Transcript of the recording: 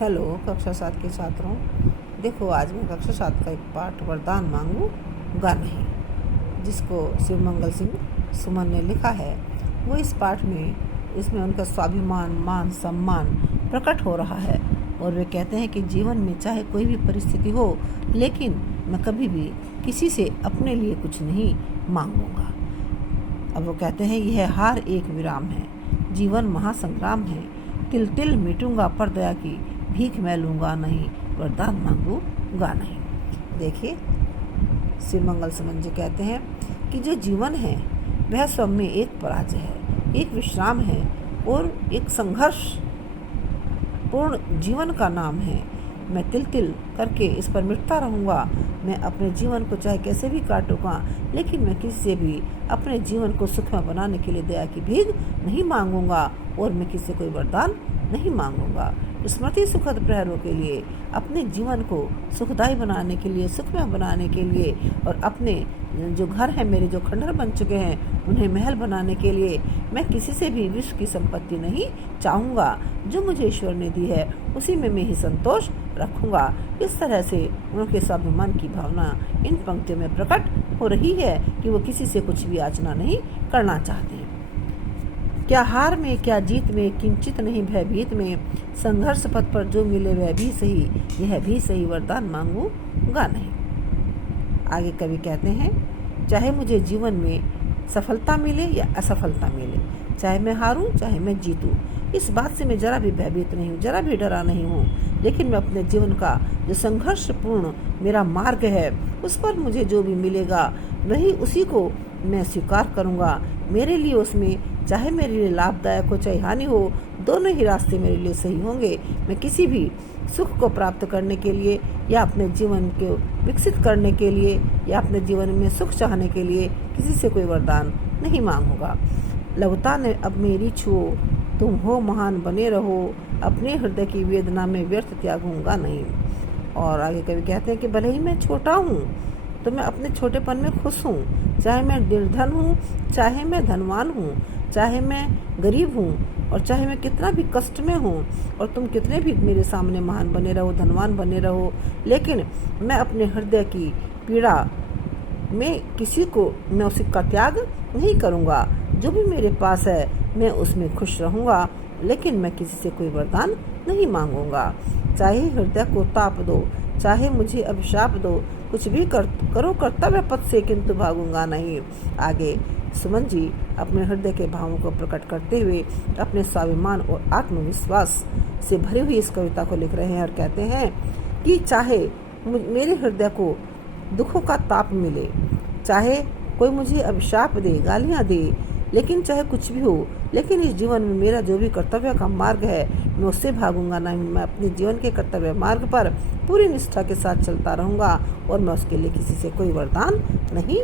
Hello कक्षा 7 के छात्रों, देखो आज मैं कक्षा 7 का एक पाठ वरदान मांगूंगा नहीं, जिसको शिवमंगल सिंह सुमन ने लिखा है। वो इस पाठ में इसमें उनका स्वाभिमान, मान सम्मान प्रकट हो रहा है और वे कहते हैं कि जीवन में चाहे कोई भी परिस्थिति हो, लेकिन मैं कभी भी किसी से अपने लिए कुछ नहीं मांगूंगा। अब वो कहते हैं यह हार एक विराम है, जीवन महासंग्राम है, तिल तिल मिटूंगा पर दया की भीख मैं लूंगा नहीं, वरदान मांगूंगा नहीं। देखिए शिवमंगल सुमन जी कहते हैं कि जो जीवन है वह सब में एक पराजय है, एक विश्राम है और एक संघर्ष पूर्ण जीवन का नाम है। मैं तिल तिल करके इस पर मिटता रहूँगा। मैं अपने जीवन को चाहे कैसे भी काटूंगा, लेकिन मैं किसी से भी अपने जीवन को सुखमय बनाने के लिए दया की भीख नहीं मांगूंगा और मैं किसी से कोई वरदान नहीं मांगूंगा। स्मृति सुखद प्रहरों के लिए, अपने जीवन को सुखदायी बनाने के लिए, सुखमय बनाने के लिए और अपने जो घर हैं मेरे जो खंडहर बन चुके हैं उन्हें महल बनाने के लिए मैं किसी से भी विश्व की संपत्ति नहीं चाहूँगा। जो मुझे ईश्वर ने दी है उसी में मैं ही संतोष रखूँगा। इस तरह से उनके स्वाभिमान की भावना इन पंक्तियों में प्रकट हो रही है कि वो किसी से कुछ भी याचना नहीं करना चाहते। क्या हार में क्या जीत में, किंचित नहीं भयभीत में, संघर्ष पथ पर जो मिले वह भी सही, यह भी सही, वरदान मांगूंगा नहीं। आगे कवि कहते हैं चाहे मुझे जीवन में सफलता मिले या असफलता मिले, चाहे मैं हारूं चाहे मैं जीतूं, इस बात से मैं जरा भी भयभीत नहीं हूँ, जरा भी डरा नहीं हूँ। लेकिन मैं अपने जीवन का जो संघर्षपूर्ण मेरा मार्ग है उस पर मुझे जो भी मिलेगा वही उसी को मैं स्वीकार करूँगा। मेरे लिए उसमें चाहे मेरे लिए लाभदायक हो चाहे हानि हो, दोनों ही रास्ते मेरे लिए सही होंगे। मैं किसी भी सुख को प्राप्त करने के लिए या अपने जीवन को विकसित करने के लिए या अपने जीवन में सुख चाहने के लिए किसी से कोई वरदान नहीं मांगूंगा। लघुता ने अब मेरी छुओ, तुम हो महान बने रहो, अपने हृदय की वेदना में व्यर्थ त्यागूंगा नहीं। और आगे कवि कहते हैं कि भले ही मैं छोटा हूँ तो मैं अपने छोटेपन में खुश हूँ, चाहे मैं निर्धन हूँ चाहे मैं धनवान हूँ, चाहे मैं गरीब हूँ और चाहे मैं कितना भी कष्ट में हूँ और तुम कितने भी मेरे सामने महान बने रहो, धनवान बने रहो, लेकिन मैं अपने हृदय की पीड़ा में किसी को मैं उसका त्याग नहीं करूँगा। जो भी मेरे पास है मैं उसमें खुश रहूँगा, लेकिन मैं किसी से कोई वरदान नहीं मांगूंगा। चाहे हृदय को ताप दो, चाहे मुझे अभिशाप दो, कुछ भी करो कर्तव्य पथ से, किंतु भागूंगा नहीं। आगे सुमन जी अपने हृदय के भावों को प्रकट करते हुए अपने स्वाभिमान और आत्मविश्वास से भरी हुई इस कविता को लिख रहे हैं और कहते हैं कि चाहे मेरे हृदय को दुखों का ताप मिले, चाहे कोई मुझे अभिशाप दे, गालियाँ दे, लेकिन चाहे कुछ भी हो, लेकिन इस जीवन में मेरा जो भी कर्तव्य का मार्ग है मैं उससे भागूंगा नहीं। मैं अपने जीवन के कर्तव्य मार्ग पर पूरी निष्ठा के साथ चलता रहूँगा और मैं उसके लिए किसी से कोई वरदान नहीं